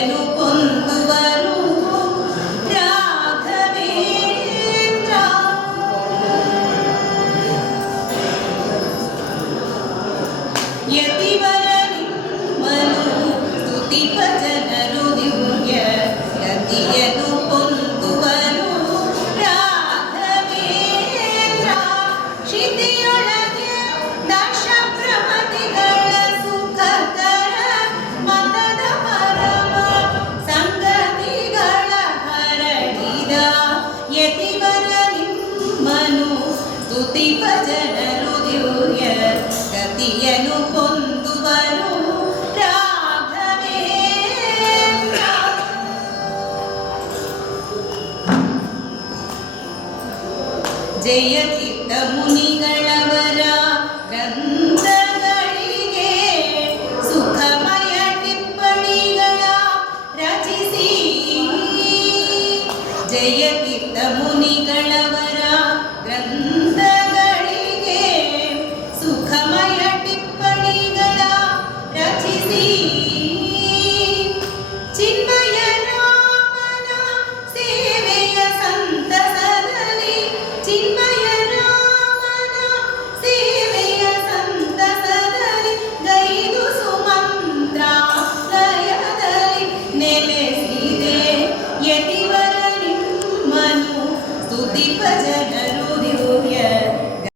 ಗತಿಯನ್ನು ಹೊಂದುವರು ರಾಘವೇಂದ್ರ. ಯತಿವರ ನಿಮ್ಮನು ಸ್ತುತಿಪ ಜನರು ದಿವ್ಯ ಗತಿಯನ್ನು ಹೊಂದುವರು ರಾಘವೇಂದ್ರ. ಕ್ಷಿತಿಯೊಳಗೆ ದಶ ಪ್ರಮತಿಗಳ ಸುಖಕರ ಮತದ ಪರಮ ಸಂಗತಿಗಳ ಹರಡಿದ ಯತಿವರ ನಿಮ್ಮನು ಸ್ತುತಿಪ ಜನರು ದಿವ್ಯ ಗತಿಯನ್ನು ಹೊಂದುವರು ರಾಘವೇಂದ್ರ. ಜಯತೀರ್ಥ ಮುನಿಗಳವರ ಗ್ರಂಥಗಳಿಗೆ ಸುಖಮಯ ಟಿಪ್ಪಣಿಗಳ ರಚಿಸಿ ಜಯತಿ